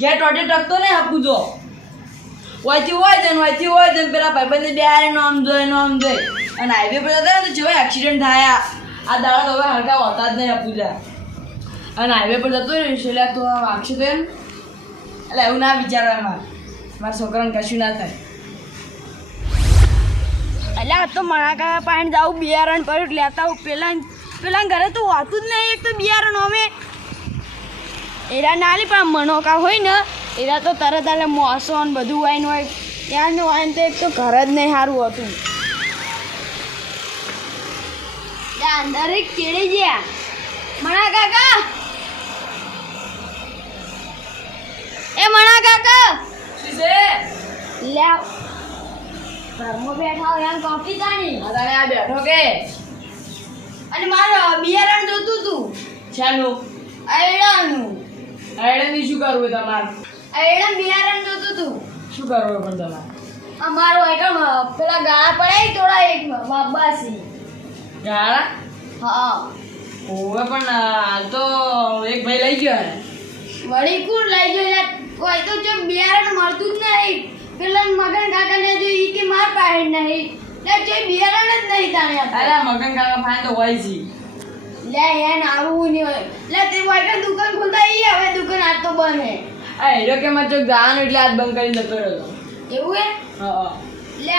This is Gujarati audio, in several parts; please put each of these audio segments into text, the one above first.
ઘેર ટોટે ટકતો ને આપું જો. વાંચી હોય છે વાંચી હોય છે પેલા ભાઈબંધ બે આરે નો આમ જોઈ નો આમ જોઈ અને હાઈવે પર જતા ને તો જેવા એક્સિડન્ટ થયા. આ દાડા તો હવે હલકા હોતા જ નહીં આપું જા. અને હાઈવે પર જતો છે એટલે તો વાગશે તો એમ. એટલે એવું ના વિચારવા મારે મારા છોકરાને કશું ના થાય. એટલે આ તો મારા કાકા પાણી જાવું બિયારણ પડ્યું લેતા આવું. પેલા પેલા ઘરે તો હોતું જ નહીં. એક તો બિયારણ અમે એરા ના નાલી પણ મનોકા હોય ને એરા તો તરત આલે મોસો ને બધું વાઈન હોય. ત્યાંનું વાઈન તો એક તો ઘર જ નહીં સારું હતું. ત્યાં અંદર એક ચીડી ગયા. મણા કાકા! એ મણા કાકા! લે ઘરમાં બેઠા હોય એમ કોફી તાણી અરે આ બેઠો કે? અને મારો બિયારણ જોતું તું. શાનું? આયડાનું શું કરવું તમારે? એડમ બિયારણ જોતું તું. શું કરવું પણ તમારે? અમારો આઈટમ પેલા ગાળા પડાય થોડા એક બાબાસી ગાળા? હા. ઓવે પણ હાલ તો એક ભાઈ લઈ ગયો હે. વળી કુર લઈ ગયો યાર? કોઈ તો જો બિયારણ મળતું જ નહીં. પેલા મગન કાકા ને જો ઈ કે માર પાસે નહીં. ને જો બિયારણ જ નહીં તાણે અરે મગન કાકા ફાઈન તો હોય છે લે યાર આવું નહીં હોય. લે તે વાઈકર દુકાન ખોલતા ઈ હવે દુકાન આજ તો બંધ હે. આ હીરો કે ચોક જવાનું એટલે આજ બંધ કરીને જતો રહ્યો એવું હે? હા હા. લે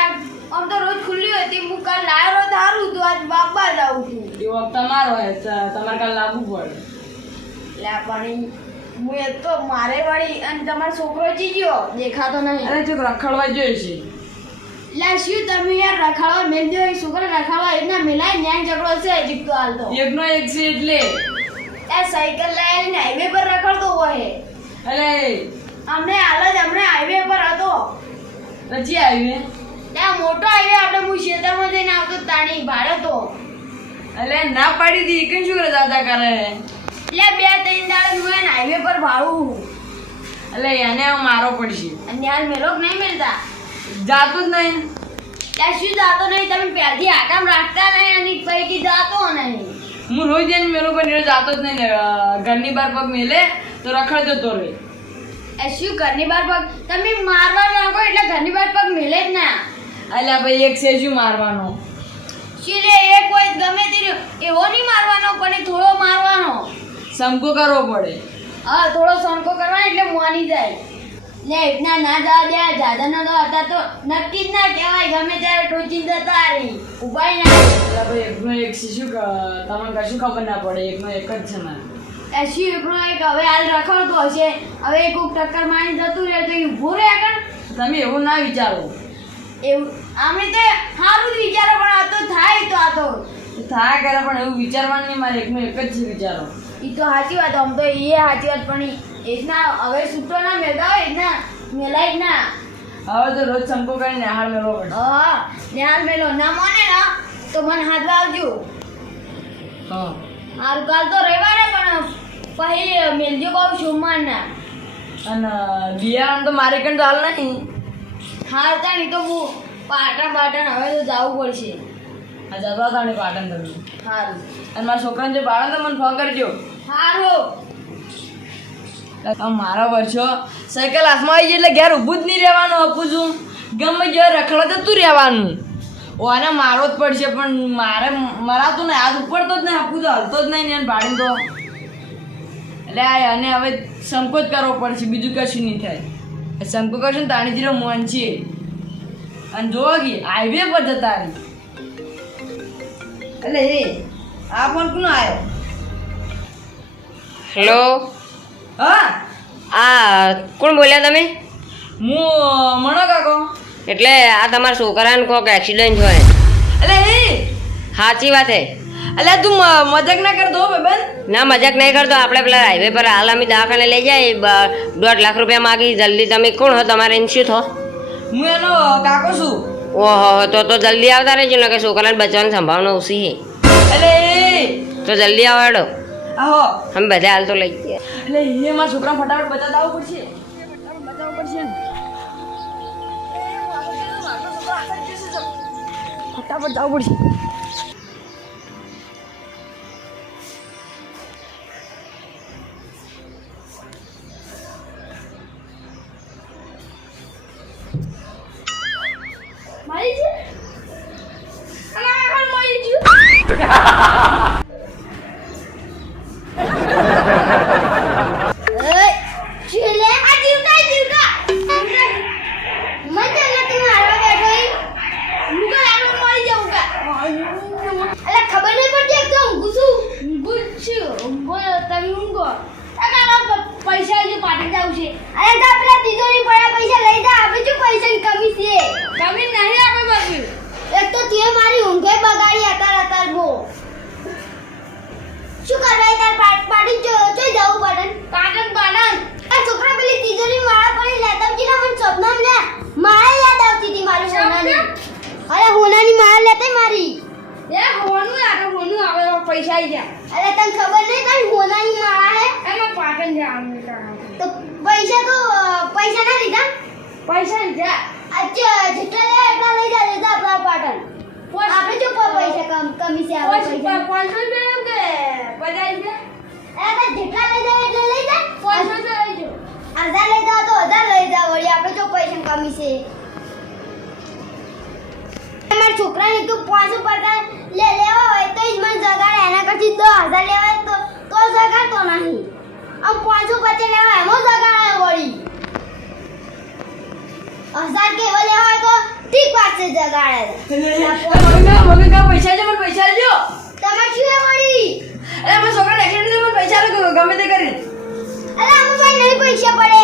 આમ તો રોજ ખુલ્લી હોય તે હું કાલ લાવ્યો તો સારું તો આજ બાપા જ આવું છું. એવો તમારો હોય તમારે કાલ લાવવું પડે. લે પણ હું એ તો મારે વળી અને તમારો છોકરો ચીજ્યો દેખાતો નહીં. અરે જો રખડવા જોઈએ છે. લે શું તમે યાર રખાડો મેલ દો એ છોકરા રખાડવા એના મિલાય ન્યાય ઝઘડો છે હજી હાલતો. એકનો એક છે એટલે. એ સાયકલ લઈને હાઈવે પર રખડતો હોય. અરે અમને હાલ જ હમણાં હાઈવે પર હતો. પછી હાઈવે લે મોટો હાઈવે આપણે હું ખેતરમાં જઈને આવતો તાણી ભાડે તો અલે ના પાડી દી કે શું દાદા કરે? એટલે બે ત્રણ દાડે હું એને હાઈવે પર ભાડું. એટલે એને મારો પડશે. અને યાર મેલો કે નહીં મેલતા જાતું જ નહીં. ત્યાં શું જાતો નહીં? તમે પહેલથી આકામ રાખતા નહીં અને પૈકી જાતો નહીં. હું રોજ જઈને મેલું પણ જાતો જ નહીં. ઘરની બહાર પગ મેલે તો રખડ જતો રહે. એ શું ઘરની બહાર પગ? તમે મારવા નાખો એટલે ઘરની બહાર પગ મેલે જ ના. અલ્યા ભાઈ એક છે શું મારવાનો? શું લે એ કોઈ ગમે તે એવો નહીં મારવાનો પણ થોડો મારવાનો. સંકો કરવો પડે. હા થોડો સંકો કરવા એટલે મોની જાય. લે એટલા ના જવા દે જાદા ના તો હતા તો નક્કી જ ના કહેવાય ગમે ત્યારે ટોચી જતા રહી. ઉપાય ના. એટલે ભાઈ એકનો એક છે શું ક- તમને કશું ખબર ના પડે એકનો એક જ છે મારે એ શું એકલો એક? હવે હાલ રખડતો હશે. હવે એક કોક ટક્કર મારી જતું રહે તો એ ભૂરે રહે આગળ. તમે એવું ના વિચારો. એવું આમે તો સારું જ વિચારો પણ આ તો થાય તો આ તો. થાય કરે પણ એવું વિચારવાનું નહીં મારે એકનો એક જ છે વિચારો. એ તો સાચી વાત આમ તો એ સાચી વાત પણ ઈ હવે છૂટો ના હોય એના મેલાય ના હવે તો રોજ શંકુ કરી નેહાર મેળવો પડે. હા ને હાલ મેલો ના મને ના તો મને હાથ આવજો. હા. હારું કાલ તો રવિવારે પણ પછી મેલજો કહું સોમવારના. અને બિયારણ તો મારે કણ હાલ નહીં. હાલ તાણી તો હું પાટણ પાટણ હવે તો જવું પડશે. હા જતા તાણી પાટણ તમે સારું અને મારા છોકરાને જે બાળક તો મને ફોન કરજો સારું મારા વર્ષો સાયકલ હાથમાં આવી એટલે ઘેર ઊભું જ નહીં રહેવાનું, આપું છું. ગમે જો રખડે તો તું રહેવાનું. ઓ આને મારો જ પડશે, પણ મારે મરાતું નહીં હાથ ઉપડતો જ નહીં આપું તો હલતો જ નહીં ને ભાડીને તો. એટલે આ અને હવે સંકોચ કરવો પડશે, બીજું કશું નહીં થાય. સંકો કરશે ને તાણી જીરો મન છે. અને જોવો કે હાઈવે પર જતા રહી. એટલે એ, આ ફોન કોનો આવ્યો હેલો હા. આ કોણ બોલ્યા તમે? હું મણો કાકો. એટલે આ તમારા છોકરાને કોક એક્સિડન્ટ હોય. એટલે સાચી વાત હે. અલ્યા તું મજાક ના કરતો હો બેન ના મજાક નહીં કરતો. આપણે પેલા હાઈવે પર હાલ અમે દવાખાને લઈ જાય. દોઢ લાખ રૂપિયા માગી. જલ્દી તમે કોણ હો? તમારે એમ શું થો? હું એનો કાકો છું. ઓહો તો તો જલ્દી આવતા રહેજો ને કે છોકરાને બચવાની સંભાવના ઓછી છે એટલે તો જલ્દી આવો આહો. બધા હાલ તો લઈ ગયા. એટલે એ મારા છોકરા ફટાફટ બચાવતા આવવું પડશે. ફટાફટ બચાવવું પડશે. મારી ઊંઘે બગાડી અતાર અતાર બો શું કરવા તાર પાટ પાડી જો જો જવું પડન પાટન પાટન આ છોકરા પેલી તિજોરી માળા પડી લેતાવજી ના મન સપનામ લે. માળા યાદ આવતી હતી મારી સોનાની અરે હોનાની માળા લેતે મારી. એ હોનું આ હોનું આવે પૈસા આવી ગયા. અરે તને ખબર નહીં તારી હોનાની માળા હે? એમાં પાટન જામ તો પૈસા તો પૈસા ના લીધા? પૈસા લીધા અચ્છા જેટલા લે એટલા લઈ જા આપણા પાટણ. આપણે જો પૈસા કમ કમી છે આપણે પૈસા. પાંચસો રૂપિયા એમ કે પચાસ રૂપિયા અરે જેટલા લઈ જાય એટલે લઈ જાય 500 રૂપિયા લઈ જો હજાર લઈ જાઓ તો હજાર લઈ જાવ વળી આપણે જો પૈસા કમી છે. મારા છોકરાને તું પાંચસો પગાર લે લેવા હોય તો જ મને જગાડે. એના કરતી દસ હજાર લેવા તો તો જગાડતો નહીં. આમ પાંચસો પચાસ લેવા એમાં જગાડે વળી. હજાર કેવો લેવા હોય તો ઠીક વાત છે. જગાડે મમ્મી મગનકા પૈસા છે મને પૈસા આલજો તમે શું વળી? અરે મારા છોકરાને એક્સિડન્ટ મને પૈસા લાગો ગમે તે કરી અરે અમે કોઈ નહીં પૈસા પડે.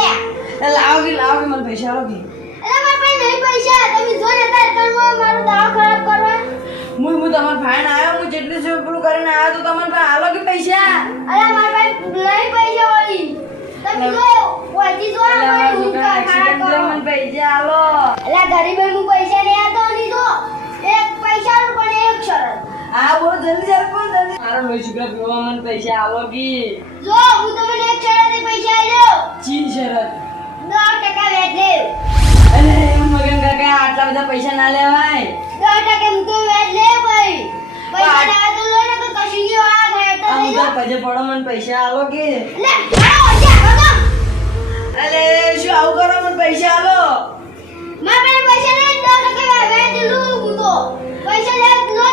લાવો કે લાવો કે મને પૈસા આલો કે. અરે મારા પાસે નહીં પૈસા. તમે જો ને તાર કણમાં મારો દાવ ખરાબ કરવા. હું હું તમાર ફાઈન આવ્યો હું જેટલી છે પૂરું કરીને આવ્યો તો તમાર પાસે આલો કે પૈસા? અરે મારા પાસે નહીં પૈસા વળી. પૈસા કે? જો હું તમને એક શરતે પૈસા આલ્યો ચી શરત? દસ ટકા વ્યાજ લે અરે મગન કાકા આટલા બધા પૈસા ના લેવાય. દસ ટકા હું તો વ્યાજ લેવ ભાઈ. પૈસા તો તો પજે પડો મને પૈસા આલો કે? આવો અરે શું આવું કરો? મને પૈસા આલો. મારા પાસે પૈસા નહીં હું તો. પૈસા લે ને તો.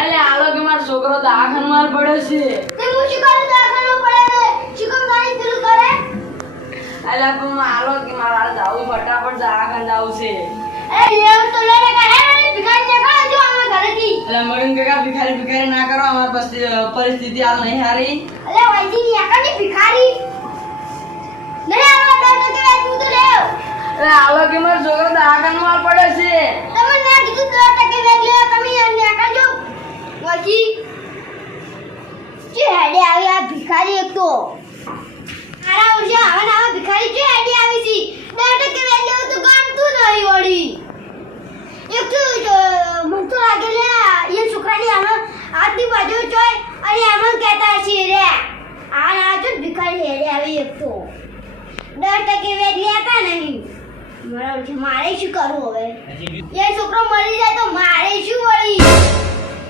અલે આલો કે મારો છોકરો દવાખાને માર પડ્યો છે. તે હું શું કરું દવાખાનું પડે શું કામ પેલું કરે? અલે પણ આલો કે મારા આ ફટાફટ દવાખાને જાવું છે. એ એવું તો લે ને કાઢે ભિખારી કાઢ જો અમે ઘરેથી અલે મગન કાકા ભિખારી ભિખારી ના કરો અમારી પરિસ્થિતિ પરિસ્થિતિ હાલ નહીં હારી. અલે વૈદી ની આકાની ભિખારી. નહીં આવા દસ ટકા વ્યાજ હું તો લેવ અરે આલો કે મારો છોકરો દવાખાને માર પડ્યો છે. તમે મેં કીધું દસ ટકા વ્યાજ લેવા તમે એને આકાજો વૈદી જે હેડે આવી આ ભિખારી એક તો. મારા આવા ને ભિખારી જે હેડે આવી છે. ટકે વ્યાજ લેવું તો તું નહીં વળી. એક મને તો લાગે એ છોકરાની આમાં હાથની બાજુ જોઈ અને એમાં કહેતા છે રે આ ના તો ભિખારી હેડે આવી એક તો દર ટકે વેચ લેતા નહીં મારે શું કરવું હવે એ છોકરો મરી જાય તો મારે શું વળી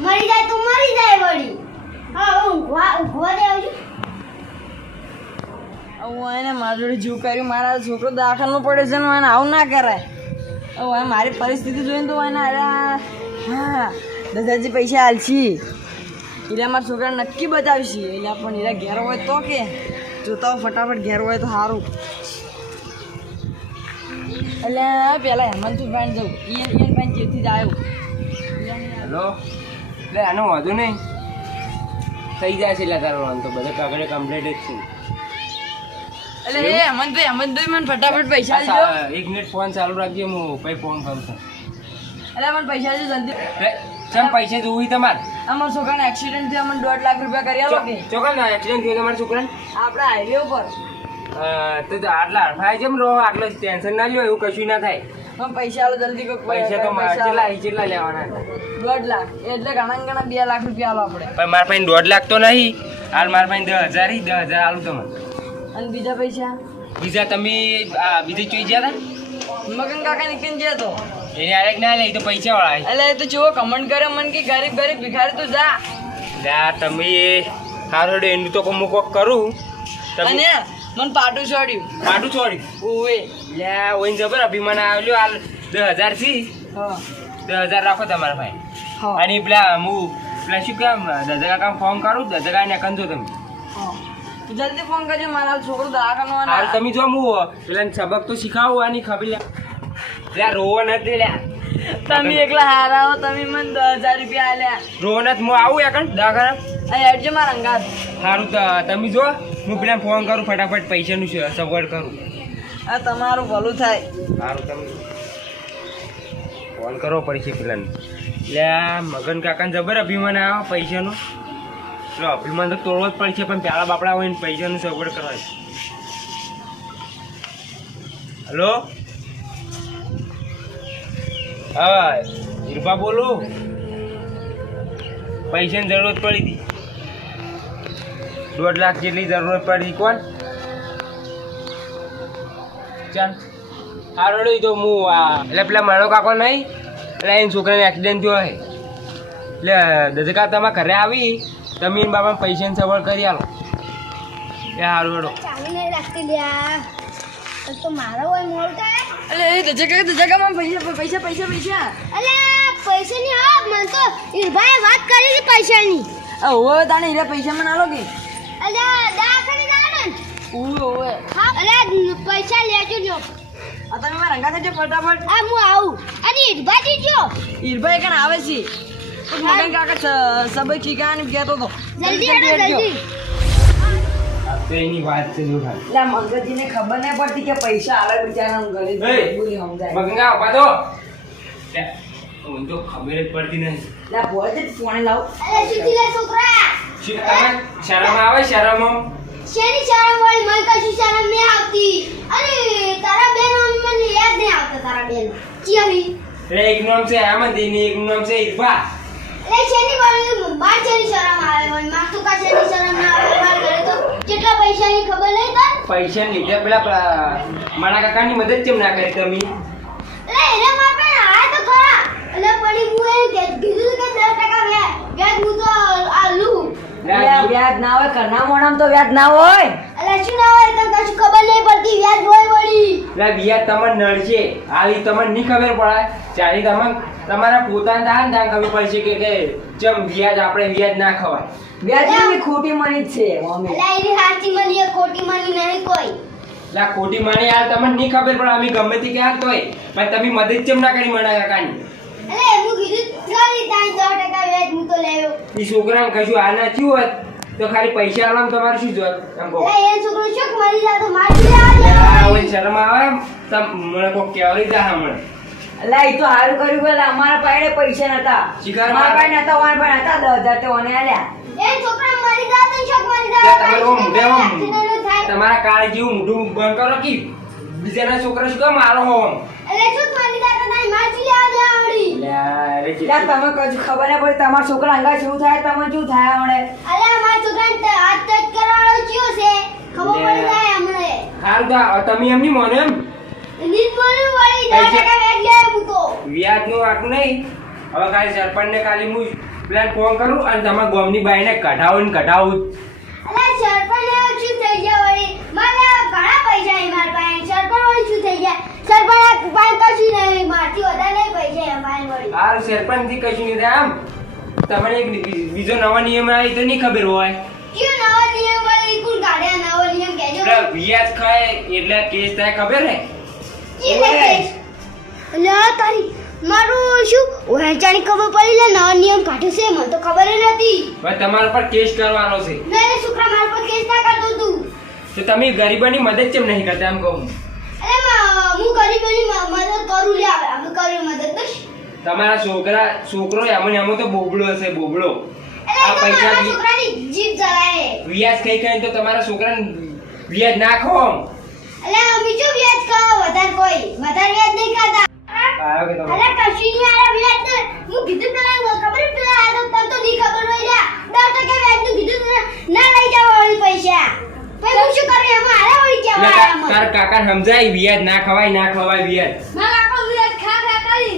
મરી જાય તો મરી જાય વળી હા હું ઊંઘવા દે આવજો હું એને મારા જોડે જીવ કર્યું, મારા છોકરો દવાખાનામાં પડે છે ને આવું ના કરાય. હવે મારી પરિસ્થિતિ જોઈને તો એને અરા, હા દાદાજી પૈસા હાલશી એટલે મારા છોકરા નક્કી બતાવશી. એટલે પણ એરા ઘેર હોય તો કે, જોતા હોય ફટાફટ ઘેર હોય તો સારું એટલે પેલા હેમંત ફાઈન જવું. ઈયન ઈયન ફ્રેન્ડ જેથી જ આવ્યો. હેલો એટલે આનો વાંધો નહીં. થઈ જાય છે એટલે તારો વાંધો. બધો કાગળે કમ્પ્લીટ જ છે. એટલે એ હેમંતભાઈ હેમંતભાઈ મને ફટાફટ પૈસા આપજો. એક મિનિટ ફોન ચાલુ રાખજે હું ભાઈ ફોન કરું છું. એટલે મને પૈસા આપજો જલ્દી. ચમ પૈસા જોવી તમારે? અમારા છોકરાને એક્સિડન્ટ થયો મને દોઢ લાખ રૂપિયા કરી આલો કે ચોકન એક્સિડન્ટ થયો તમારા છોકરાને? આપણા હાઈવે ઉપર. તો આટલા હડફાય જેમ રહો આટલો ટેન્શન ના લ્યો એવું કશું ના થાય. પણ પૈસા આલો જલ્દી કોઈ પૈસા તો મારે કેટલા. કેટલા લેવાના? દોઢ લાખ. એટલે ઘણા ઘણા બે લાખ રૂપિયા આલો આપણે. મારા પાસે દોઢ લાખ તો નહીં. હાલ મારા પાસે દસ હજાર દસ હજાર આલું તમને અને બીજા પૈસા? બીજા તમે આ બીજે ચોઈ ગયા હતા? મગન કાકા નીકળી ગયા તો? એને આરેક ના લે તો પૈસા વાળા એટલે તો જુઓ કમેન્ટ કરે મન કે ગરીબ ગરીબ ભિખારી તું જા. જા તમે હારો એનું તો કોક કોક કરું. અને મને પાટું છોડ્યું. પાટું છોડ્યું? ઓવે લે ઓઈને જબર અભિમાન આવ્યો હાલ દસ હજારથી હા. દસ હજાર રાખો તમારા ભાઈ. હા. અને પેલા હું પેલા શું કામ દાદા કામ ફોન કરું કાકા ને કંજો તમે. હા. જલ્દી ફોન કરજો મારા છોકરો દવાખાનો હાલ તમે જો હું પેલા સબક તો શીખાવો આની ખબર લે. લે રોવો નથી લ્યા તમે એકલા હારા હો તમે મને દસ હજાર રૂપિયા આલ્યા. રોવો નથી હું આવું એકણ દવાખાના? અહીં હેડજો મારા અંગાત. સારું તો તમે જો હું પેલા ફોન કરું ફટાફટ પૈસાનું છે સગવડ કરું. આ તમારું ભલું થાય. સારું તમે ફોન કરવો પડશે પેલાને. લે મગન કાકાને જબર અભિમાન આવ્યો પૈસાનું. એટલે અભિમાન તો તોડવો જ પડશે, પણ પેલા બાપડા હોય ને પૈસાની સગવડ કરવા હલો? હા કૃપા બોલું. પૈસાની જરૂરત પડી હતી. દોઢ લાખ જેટલી જરૂરત પડી કોણ? ચાલ. હારોડી તો હું એટલે પેલા મારો કાકો નહીં એટલે એની છોકરાને એક્સિડન્ટ થયો હે એટલે દધકા તમારા ઘરે આવી. તમે બાપા પૈસા ને સવળ કરી આલો. એ હારું હેડો ચાલુ નહીં રાખતી લ્યા. તો તો મારો હોય મોડ થાય અલે એ દજકા દજકામાં પૈસા પૈસા પૈસા પૈસા. અલે પૈસાની હા મને તો ઈરભાઈએ વાત કરી હતી પૈસાની. આ હોવે તાણે હીરા પૈસા મને આલો કે? અલે જવાનું ઓવે ઓવે હા અલે પૈસા લેજો જો. આ તમે મારા રંગા થજો ફટાફટ. આ હું આવું. અરે ઈરભાજી જો હીરભાઈ કણ આવે છે. તો કાકા સબઈ ખીગાને કહેતો તો જલ્દી હેડો જલ્દી તો વાત છે જો ખાલી એટલે મંગજીને ખબર નહીં પડતી કે પૈસા આવે બિચારા ઘરે બોલી સમજાય મગંગા ઊભા તો તો ખબર જ પડતી નહીં લે બોલ જ ફોન લાવ અલે સુતી લે છોકરા શું તમે શરમ આવે શરમ? શેની શરમ વાળી મને કશું શરમ નહીં આવતી અરે તારા બેન મને યાદ નહીં આવતા તારા બેન ચિયાવી એટલે એક નામ છે આમંદી ને એક નામ છે ઈરફા એટલે છેની વાળી બાર જેની શરમ આવે માર તો કા જેની શરમ ના આવે માર કરે તો કેટલા પૈસાની ખબર નહીં તાર પૈસા લીધે પેલા મારા કાકાની મદદ કેમ ના કરી તમે? એટલે એને માર પણ આ તો ખરા એટલે પડી હું એ કે- કીધું કે દસ ટકા વ્યાજ વ્યાજ હું તો આ લે, વ્યાજ ના હોય કરના મોણામ તો વ્યાજ ના હોય. અલે શું ના હોય તને કશું ખબર નહીં પડતી વ્યાજ હોય વળી. લે વ્યાજ તમને નડશે. આવી તમને નહીં ખબર પડે ચાલી તમને તમારા પોતાના દાન દાન ખબર પડશે કે કે ચમ વ્યાજ આપણે વ્યાજ ના ખવાય. વ્યાજની ખોટી મની છે મમ્મી. એટલે એની સાચી મની ખોટી મની નહીં કોઈ. એટલે ખોટી માની યાર તમને નહીં ખબર પડે અમે ગમે તે ક્યાં તોય. પણ તમે મદદ કેમ ના કરી મારા કાકાની? અલે હું કીધું ચાલી તાઈ દસ ટકા વ્યાજ હું તો છોકરાને કશું આ ના થયું હોત તો ખાલી પૈસા આલવામાં તમારે શું જોત? એમ કહો. એ છોકરો મરી મારી શરમ આવે? તમ મને કોઈ કહેવાય જા હમણાં. એટલે એ તો હારું કર્યું અમારા પાસે પૈસા નતા. શિકાર મારા પાસે નતા ઓન પાસે હતા દસ હજાર તો ઓને આલ્યા. એ છોકરા મરી જાય શોક મરી એટલે જાય તમારું કાળ જેવું મોઢું બંધ કરો કે બીજાના છોકરા શું કામ મારો હો? એટલે મરી મારી અરે તમે ખબર પડી તમારા છોકરા અંગા શું થાય તમને શું થાય હમણે? અલે અમારા છોકરાને ટ- હાથ ટચ કરવાવાળો છે? ખબર પડી જાય હમણે. હારું તો તમે એમની મોને એમ? નીંદ મળી વળી દસ ટકા વ્યાજ લે હું તો. વ્યાજનું આટલું નહીં. હવે ખાલી સરપંચને ખાલી હું પેલા ફોન કરું અને તમારા ગામની બાઈને કઢાવું ને કઢાવું અલે સરપંચ શું થઈ ગયા વળી મારે ઘણા પૈસા છે મારા પાસે સરપંચ વળી શું થઈ ગયા સરપંચ પાસે કશું નહીં મારથી વધારે નહીં પૈસા એમ પાસે વળી. હારું સરપંચથી કશું નહીં આમ તમને એક બીજો નવો નિયમ આવી તો નહીં ખબર હોય. કયો નવો નિયમ વળી? કોણ કાઢ્યા નવો નિયમ? કહેજો. એટલે વ્યાજ ખાય એટલે કેસ થાય ખબર ને જી લેકેશ લે તારી મારું શું? વહેંચાણી ખબર પડી લે નવો નિયમ કાઢ્યો છે મને તો ખબર જ નથી. હવે તમારા પર કેસ કરવાનો છે. મેં શુક્ર મારા પર કેસ ના કરતો તું. તો તમે ગરીબોની મદદ કેમ નહીં કરતા એમ કહું હું ગરીબોની મદદ કરું લે અમે કર્યું મદદ બસ. તમારા છોકરા છોકરો એમ ને એમ તો બોબડો હશે બોબડો. આ પૈસા છોકરાની જીભ જરાય. વ્યાજ કઈ કઈ તો તમારા છોકરાને વ્યાજ નાખો. એટલે અમે જો વ્યાજ ખાવ વધારે કોઈ. વધારે વ્યાજ નહીં ખાતા. આવ્યો કે તમે? અરે કશું નહીં આયા વ્યાજ ને હું કીધું પેલા ખબર પેલા આ તો તને તો નહીં ખબર હોય લ્યા દસ ટકા વ્યાજનું કીધું તને ના લઈ જાવ પૈસા. પછી શું કરું એમાં હારે વળી એટલે કેવા તા- આયા તાર કાકા સમજાય વ્યાજ ના ખવાય ના ખવાય વ્યાજ મારા આખો વ્યાજ ખા ખા કરી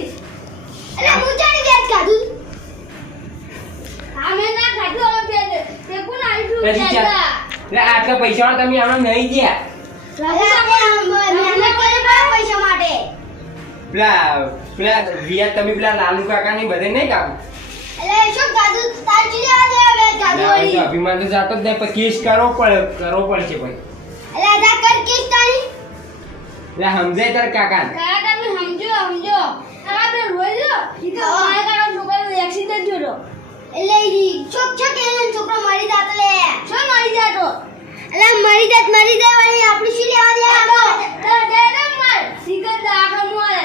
એટલે હું ચાલી વ્યાજ ખાધું હા ના ખાધું હવે ફેર તે કોણ આવીશું પછી આટલા પૈસા તમે આમાં નહીં ગયા પૈસા માટે પેલા પેલા વ્યાજ તમે પેલા લાલુ કાકા ની બધે નહીં કાપો એટલે શું ખાધું તારી ચીલી આ વળી અભિમાન તો જાતો જ નહીં પણ કેસ કરવો પડે કરવો પડશે ભાઈ. એટલે જા કર કેસ તારી. લે સમજાય તાર કાકા કાકા તમે સમજો સમજો. આ બે રોજો તો મારા કાકા છોકરાનો એક્સિડન્ટ થયો એટલે ઈ છોક છોક એને છોકરો મરી જાતો લે? છો મરી જાતો? એટલે મરી જાત મરી જાય વાળી આપણે શું લેવા દે તો દે દે માર સિકંદ આખો મોરે.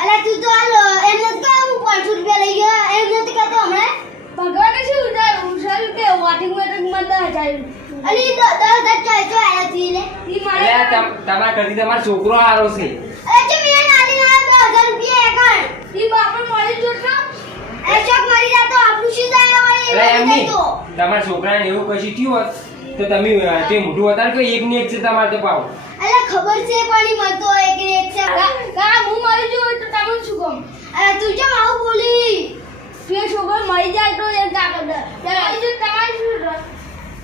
અલે તું તો આલો એમ નથી કે હું 500 રૂપિયા લઈ ગયો એમ નથી કહેતો હમણે? ભગવાન શું ઉધાર કે વોટિંગ વોટિંગમાં દસ હજાર અરે ઈ દસ હજાર ચાલ તો આયા લે. ઈ મારે તમાર કરતી તમારો છોકરો સારો છે. અરે જો મેં નાલી ના 10000 રૂપિયા એકણ ઈ બાપણ મારી જોતો એ ચોક મરી જાતો આપણું શું થાય? વળી તમાર છોકરાને એવું કશી થયું હોત તો તમે તે મોઢું વધારે કે એક ને એક છે તમારે તો પાવ. અરે ખબર છે પણ ઈ મતો એક ને એક છે? કા હું મરી તો તમને શું કહું? અરે તું જો આવું બોલી. એ છોકરો મરી જાય તો એ કાગળ ત્યારે મરી જાય તમારી શું?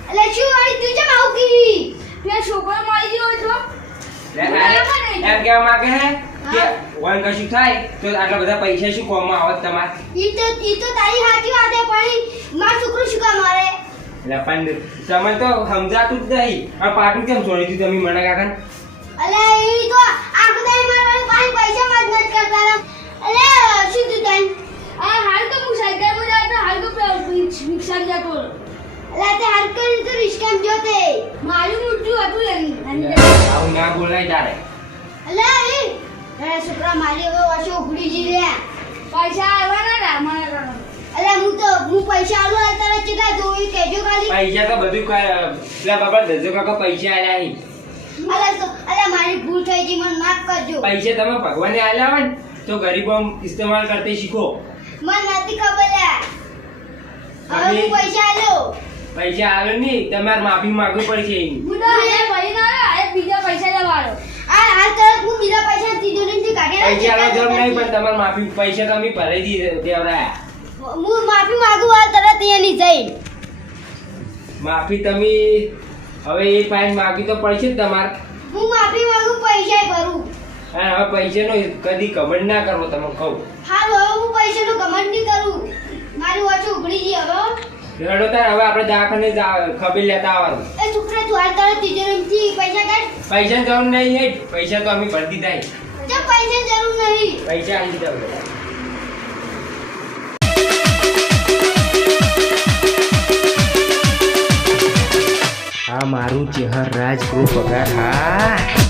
એટલે શું વાળી તું કેમ માવકી એ છોકરો મરી ગયો તો? એમ કેવા માંગે હે? કે વન કશું થાય તો આટલા બધા પૈસા શું કોમમાં આવત તમાર? ઈ તો ઈ તો તારી સાચી વાત છે પણ ઈ છોકરો શું કામ મારે એટલે પણ તમે તો સમજાતું જ નહીં. આ પાટું કેમ છોડી દીધું તમે મને કાકા અલે ઈ તો આખો દાઈ મારા પાસે પૈસા માં મત કરતા અલે શું તું તને આ હાલ તો હું સાયકલમાં જાતો હાલ તો રિક્ષા જતો અલે તે હાલ કરી તો રિક્ષા માં જોતે મારું મોટું હતું એની આવું ના બોલાય તારે. અલે ઈ અરે છોકરા મારી હવે ઓછો ઉઘડી જી રે પૈસા આવવાના ના મને અલે હું તો હું પૈસા આલું આ તારે કેટલા જોઈ કેજો ખાલી. પૈસા તો બધું ક- પેલા દજો કાકા પૈસા આલ્યા નહીં અલે તો અલે મારી ભૂલ થઈ ગઈ મને માફ કરજો. પૈસા તમે ભગવાને આલ્યા હોય તો ગરીબો ઇસ્તેમાલ કરતે શીખો. મને નથી ખબર હવે પૈસા આલ્યો. પૈસા આલો નહીં તમારે માફી માંગવી પડશે હું તો હવે ભાઈ ના આવે બીજા પૈસા લેવાનો આ હાલ તો હું બીજા પૈસા તિજોરીમાંથી કાઢે પૈસા આલો જરૂર નહીં પણ તમારે માફી પૈસા તમે ભરાઈ દી દેવરા હું માફી માંગુ હાલ તરત એની જઈ. માફી તમે હવે એ ફાઈન માગી તો પડશે જ તમારે. હું માફી માંગુ પૈસા ભરું. હા હવે પૈસાનો કદી કમેન્ટ ના કરો તમે કહું. હા હવે હું પૈસાનો કમેન્ટ નહીં કરું. મારી ઓછું ઉઘડી ગયું હવે. રડો તાર હવે આપણે દવાખાને જા- ખબર લેતા આવવાનું. એ છોકરા તું હાલ તરત તિજોરીમાંથી પૈસા કાઢ. પૈસા જરૂર નહીં હે પૈસા તો અમે ભરી દીધા. જો પૈસા જરૂર નહીં પૈસા આવી જાવ આ મારું ચેહર રાજ ગૃહ પગાર. હા.